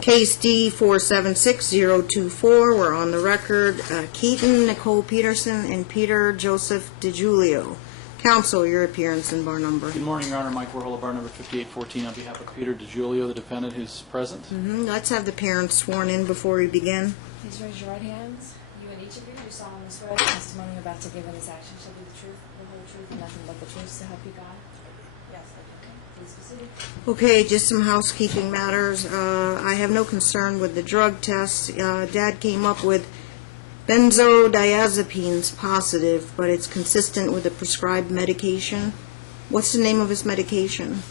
Case D476024, we're on the record. Keaton, Nicole Peterson, and Peter Joseph DiGiulio. Counsel, your appearance and bar number. Good morning, Your Honor. Mike Warhol, bar number 5814, on behalf of Peter DiGiulio, the defendant who's present. Let's have the parents sworn in before we begin. Please raise your right hands. You and each of you do solemnly swear the testimony you're about to give in this action shall be the truth, the whole truth, and nothing but the truth, so help you God. Yes, I do. Please proceed. Okay, just some housekeeping matters. I have no concern with the drug test. Dad came up with benzodiazepines positive, but it's consistent with the prescribed medication. What's the name of his medication?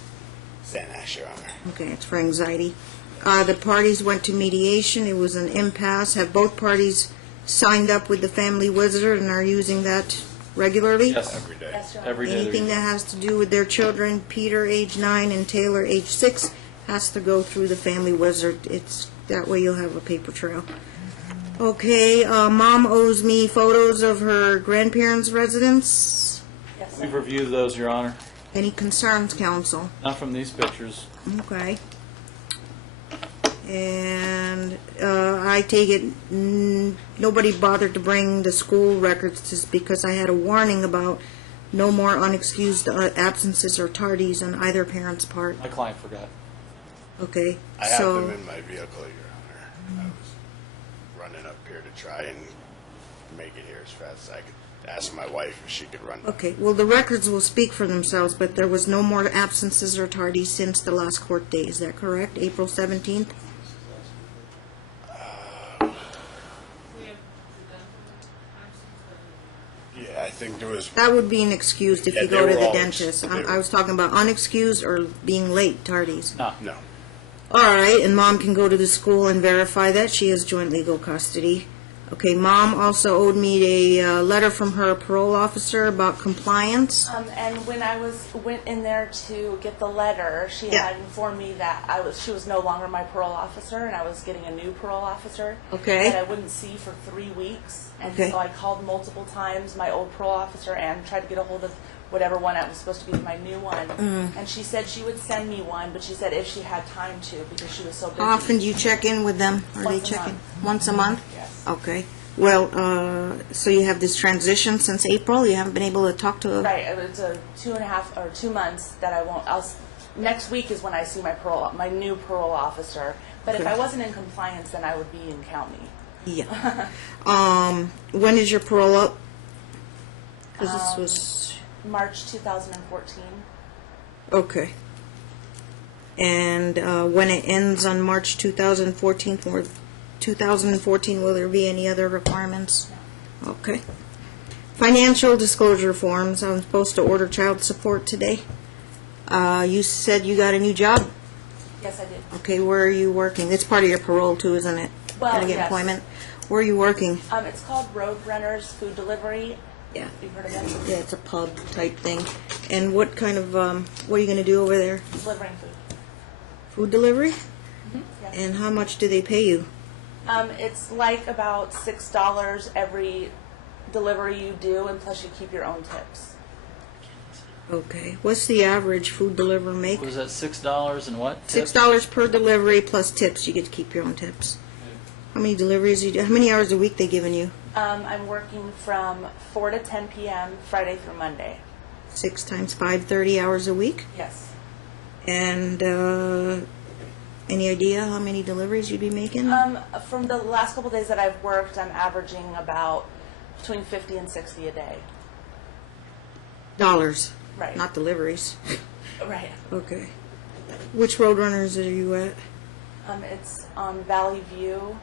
Xanax, Your Honor. Okay, it's for anxiety. The parties went to mediation. It was an impasse. Have both parties signed up with the Family Wizard and are using that regularly? Yes. Every day. Yes, Your Honor. Every day. Anything that has to do with their children, Peter, age 9, and Taylor, age 6, has to go through the Family Wizard. It's that way you'll have a paper trail. Okay, Mom owes me photos of her grandparents' residence. Yes, We've reviewed those, Your Honor. Any concerns, counsel? Not from these pictures. Okay. And I take it nobody bothered to bring the school records just because I had a warning about no more unexcused absences or tardies on either parent's part. My client forgot. Okay, I have so them in my vehicle, Your Honor. I was running up here to try and make it here as fast as I could. Ask my wife if she could run. okay. Well, the records will speak for themselves, but there was no more absences or tardies since the last court day. Is that correct? April 17th. Yeah, I think there was. That would be inexcused if Yeah, you they go to were the all dentist. they were- I was talking about unexcused or being late, tardies. No. No. All right, and Mom can go to the school and verify that she has joint legal custody. Okay, Mom also owed me a letter from her parole officer about compliance. And when I went in there to get the letter, she Yeah. had informed me that she was no longer my parole officer, and I was getting a new parole officer Okay. that I wouldn't see for 3 weeks. And Okay. so I called multiple times my old parole officer and tried to get a hold of whatever one I was supposed to be my new one. And she said she would send me one, but she said if she had time to because she was so busy. How often do you check in with them? Are they Once a checking? month. Once a month? Yes. Okay. Well, so you have this transition since April? You haven't been able to talk to... Right, it's a 2.5 or 2 months that I won't. Next week is when I see my new parole officer. But if Okay. I wasn't in compliance, then I would be in county. Yeah. When is your parole up? Because this was... March 2014. Okay. And when it ends on March 2014, will there be any other requirements? Okay. Financial disclosure forms. I'm supposed to order child support today. You said you got a new job? Yes, I did. Okay, where are you working? It's part of your parole too, isn't it? Well, Gotta get yes. employment. Where are you working? It's called Roadrunners Food Delivery. Yeah. You've heard of it? Yeah, it's a pub type thing. And what kind of, what are you going to do over there? Delivering food. Food delivery? Yes. And how much do they pay you? It's like about $6 every delivery you do, and plus you keep your own tips. Okay. What's the average food deliverer make? Was that $6 and what? Tips? $6 per delivery plus tips. You get to keep your own tips. How many deliveries do you do? How many hours a week they giving you? I'm working from 4 to 10 p.m. Friday through Monday. 6 times 5, 30 hours a week? Yes. And any idea how many deliveries you'd be making? From the last couple days that I've worked, I'm averaging about between 50 and 60 a day. Dollars, Right. not deliveries. Right. Okay. Which Roadrunners are you at? It's on Valley View.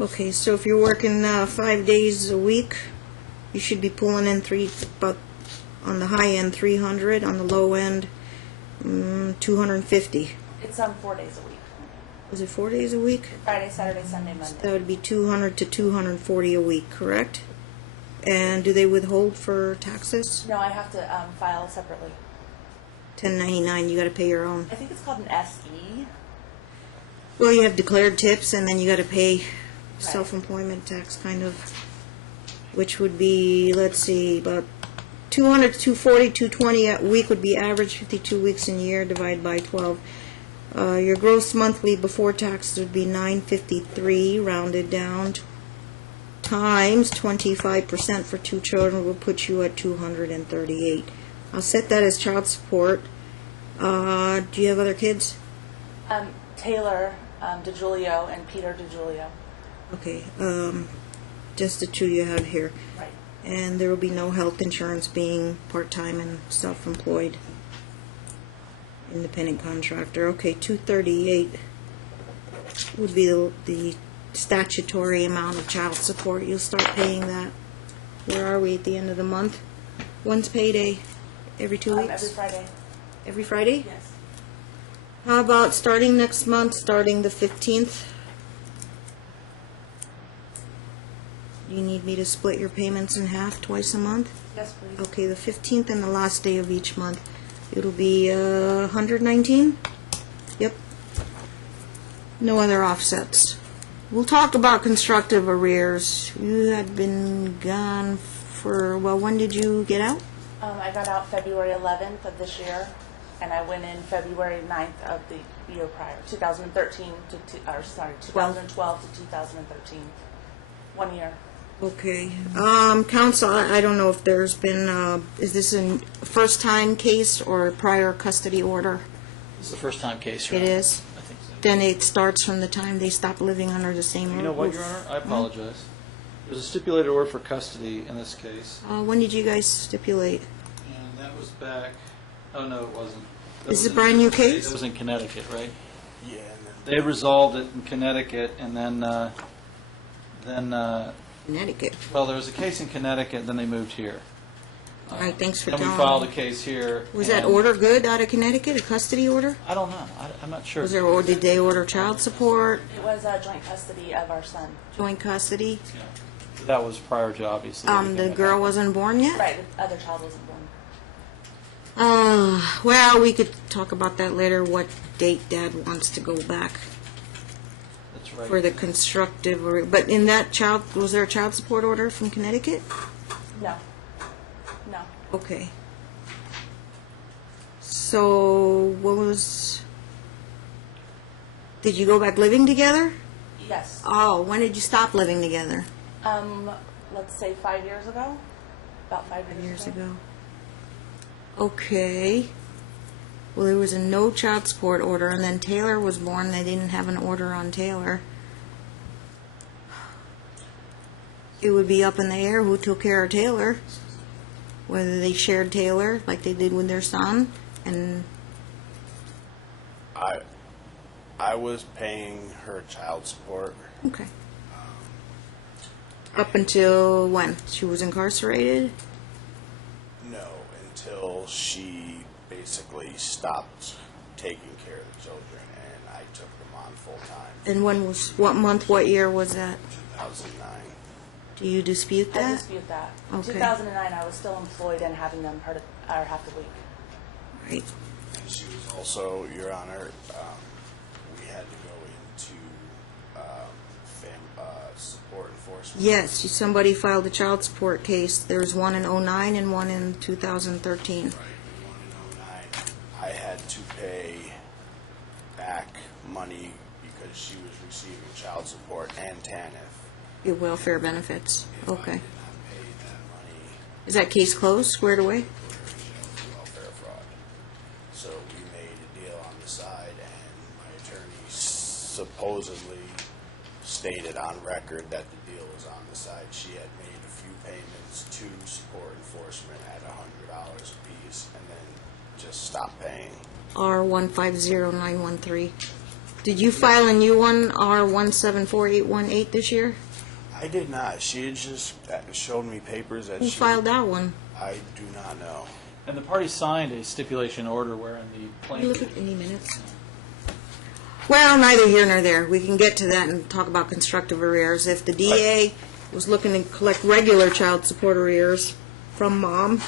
Okay, so if you're working 5 days a week, you should be pulling in about on the high end 300, on the low end 250. It's 4 days a week. Was it 4 days a week? Friday, Saturday, Sunday, That Monday. would be 200 to 240 a week, correct? And do they withhold for taxes? No, I have to file separately. 1099, you got to pay your own. I think it's called an SE. Well, you have declared tips, and then you got to pay self-employment tax, kind of, which would be, let's see, about 200 to 240, 220 a week would be average, 52 weeks in a year, divided by 12. Your gross monthly before taxes would be $953, rounded down, times 25% for 2 children will put you at $238. I'll set that as child support. Do you have other kids? Taylor DiGiulio and Peter DiGiulio. Okay, just the 2 you have here. Right. And there will be no health insurance being part-time and self-employed. Independent contractor. Okay, $238 would be the statutory amount of child support. You'll start paying that. Where are we at the end of the month? When's payday? Every 2 weeks? Every Friday. Every Friday? Yes. How about starting next month, starting the 15th? You need me to split your payments in half twice a month? Yes, please. Okay, the 15th and the last day of each month. It'll be $119? Yep. No other offsets. We'll talk about constructive arrears. You had been gone for, well, when did you get out? I got out February 11th of this year, and I went in February 9th of the year prior, 2012 to 2013. 1 year. Okay. Counsel, I don't know if there's been, is this a first-time case or a prior custody order? It's the first time case, Your It Honor. is? I think so. Then it starts from the time they stop living under the same roof? You know what, Your Honor? I apologize. There's a stipulated order for custody in this case, When did you guys stipulate? and that was back, oh, no, it wasn't. That Is was it a in brand-new different state. case? That was in Connecticut, right? Yeah, and then They resolved it in Connecticut, and then, Connecticut. well, there was a case in Connecticut, then they moved here. All right, thanks for Then telling we filed a me. case here. Was that and- order good out of Connecticut, a custody order? I don't know. I'm not sure. Was there, or did they order child support, It was joint custody of our son. joint custody? Yeah. That was prior to, obviously. The everything that girl happened. wasn't born yet? Right, the other child wasn't born. Well, we could talk about that later, what date Dad wants to go back That's right. for the constructive, but in that child, was there a child support order from Connecticut? No. No. Okay. So, did you go back living together? Yes. Oh, when did you stop living together? Let's say 5 years ago. About 5 Years ago. Okay. Well, there was a no child support order, and then Taylor was born. They didn't have an order on Taylor. It would be up in the air who took care of Taylor. Whether they shared Taylor like they did with their son, and I was paying her child support. okay. Up until when? She was incarcerated? No, until she basically stopped taking care of the children, and I took them on full time. And what month, what year was that? 2009. Do you dispute I that? dispute that. Okay. 2009, I was still employed and having them half the week. Right. And she was also, Your Honor, we had to go into support enforcement. Yes, somebody filed a child support case. There was one in '09 and one in 2013. Right, the one in 2009, I had to pay back money because she was receiving child support and TANF. Your welfare benefits. If I Okay. did not pay that money, Is that case closed, squared away? welfare fraud. So we made a deal on the side, and my attorney supposedly stated on record that the deal was on the side. She had made a few payments to support enforcement at $100 a piece, and then just stopped paying. R150913. Did you file a new one, R174818 this year? I did not. She had just showed me papers that Who she... filed that one? I do not know. And the party signed a stipulation order wherein the You plaintiff... look at any minutes. Well, neither here nor there. We can get to that and talk about constructive arrears. If the DA was looking to collect regular child support arrears from Mom,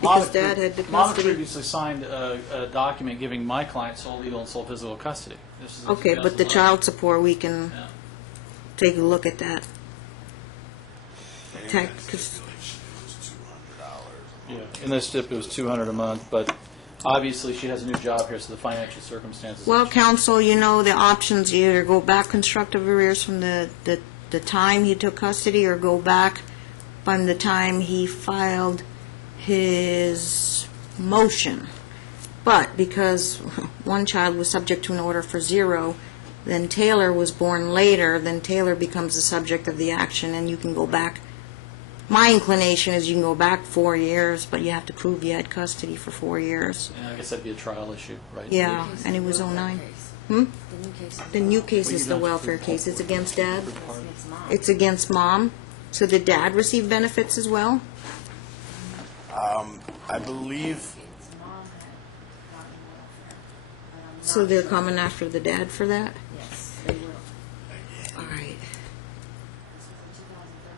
because Dad had the Mom custody. previously signed a document giving my client sole legal and sole physical custody. This is in Okay, but the 2011. child support, we can Yeah. take a look at that. And in Okay, that 'cause- stipulation, it was $200 a month. Yeah, in this stip, it was $200 a month, but Obviously, she has a new job here, so the financial circumstances. Well, counsel, you know, the options, you either go back constructive arrears from the time he took custody, or go back from the time he filed his motion. But because one child was subject to an order for 0, then Taylor was born later, then Taylor becomes the subject of the action, and you can go back. My inclination is you can go back 4 years, but you have to prove you had custody for 4 years. And I guess that'd be a trial issue, right? Yeah, and it was 09. The new case is the welfare case. It's against Dad. It's against Mom. So did Dad receive benefits as well? I believe, So they're coming after the dad for that? Yes, they will. All right.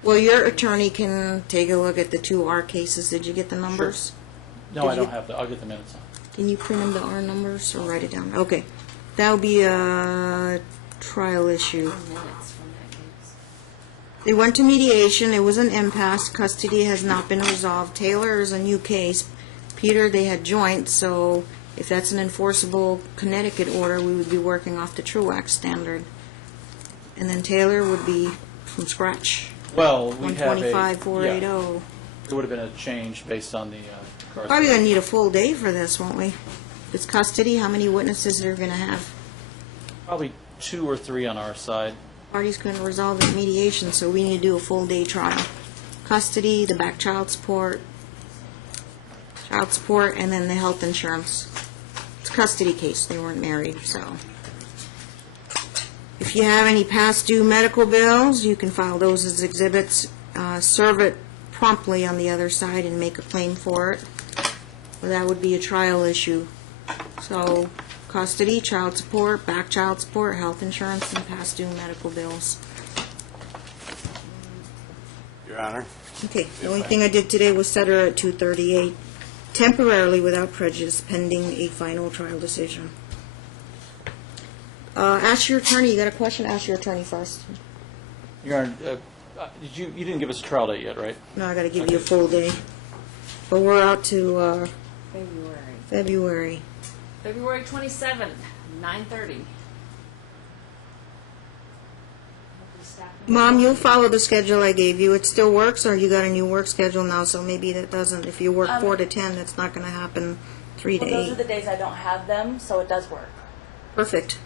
Well, your attorney can take a look at the 2 R cases. Did you get the numbers? No, Did I don't you- have that. I'll get the minutes on. Can you print them the R numbers or write it down? Okay. That'll be a trial issue. Minutes from that case. They went to mediation. It was an impasse. Custody has not been resolved. Taylor is a new case. Peter, they had joint, so if that's an enforceable Connecticut order, we would be working off the Truax standard. And then Taylor would be from scratch. Well, we have a... 125, 480. Yeah, there would have been a change based on the... Probably going to need a full day for this, won't we? If it's custody, how many witnesses are going to have? Probably 2 or 3 on our side. Parties couldn't resolve it in mediation, so we need to do a full day trial. Custody, the back child support, and then the health insurance. It's a custody case. They weren't married, so. If you have any past due medical bills, you can file those as exhibits. Serve it promptly on the other side and make a claim for it. Well, that would be a trial issue. So, custody, child support, back child support, health insurance, and past due medical bills. Your Honor. Okay, the only thing I did today was set her at 238, temporarily without prejudice, pending a final trial decision. Ask your attorney, you got a question? Ask your attorney first. Your Honor, you didn't give us a trial date yet, right? No, I gotta give you a full day. But we're out to, February. February. February 27th, 9:30. Mom, you'll follow the schedule I gave you. It still works, or you got a new work schedule now, so maybe that doesn't, if you work 4 to 10, that's not gonna happen 3 to well, those 8. are the days I don't have them, so it does work. Perfect.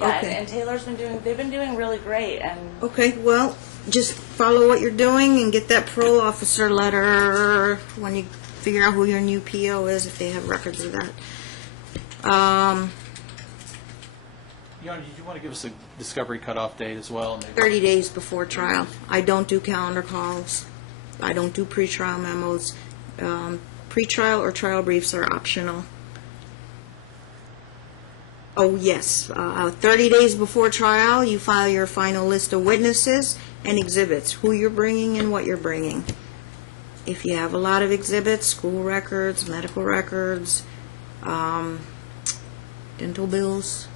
Yeah, Okay. and Taylor's they've been doing really great, and Okay, well, just follow what you're doing and get that parole officer letter when you figure out who your new PO is, if they have records of that. Your Honor, did you want to give us a discovery cutoff date as well? Maybe? 30 days before trial. I don't do calendar calls. I don't do pretrial memos. Pretrial or trial briefs are optional. Oh, yes. 30 days before trial, you file your final list of witnesses and exhibits, who you're bringing and what you're bringing. If you have a lot of exhibits, school records, medical records, dental bills,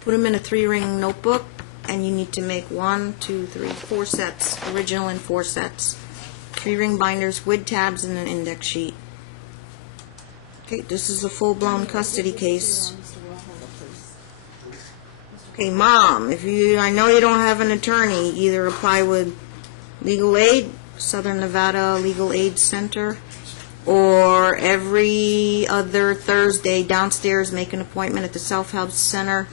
put them in a 3-ring notebook, and you need to make 4 sets, original and 4 sets. 3-ring binders with tabs and an index sheet. Okay, this is a full-blown custody case. Okay, Mom, I know you don't have an attorney, either apply with legal aid, Southern Nevada Legal Aid Center, or every other Thursday downstairs, make an appointment at the Self-Help Center,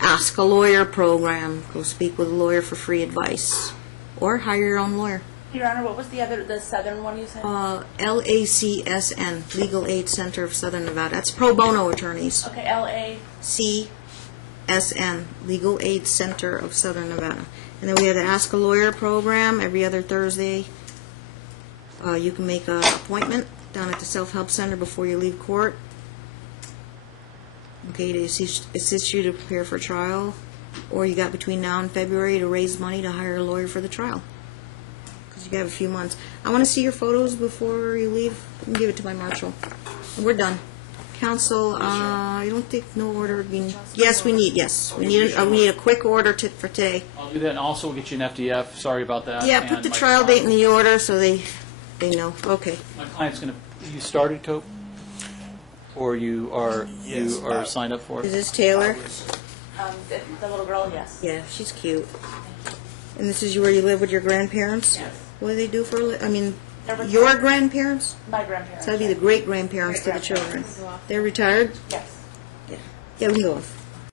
Ask a Lawyer program. Go speak with a lawyer for free advice, or hire your own lawyer. Your Honor, what was the southern one you said? LACSN, Legal Aid Center of Southern Nevada. That's pro bono attorneys. Okay, LA. CSN, Legal Aid Center of Southern Nevada. And then we have the Ask a Lawyer program every other Thursday. You can make an appointment down at the Self-Help Center before you leave court. Okay, to assist you to prepare for trial. Or you got between now and February to raise money to hire a lawyer for the trial. Because you have a few months. I want to see your photos before you leave. You can give it to my marshal. And we're done. Counsel, I don't think no order being. Yes, we need. Yes, we need a quick order for today. I'll do that, and also we'll get you an FDF. Sorry about that. Yeah, put And the my trial date in client- the order so they know. Okay. My client's going to... You started, Cope? or you are Yes, Bob. signed up for Is it? this Taylor? The little girl, yes. Yeah, she's cute. And this is where you live with your grandparents? Yes. What do they do for, I mean, They're retired. your grandparents? My grandparents. So that'd be the great-grandparents to the children. Great-grandparents. They're retired? Yes. Yeah. Yeah, we can go off.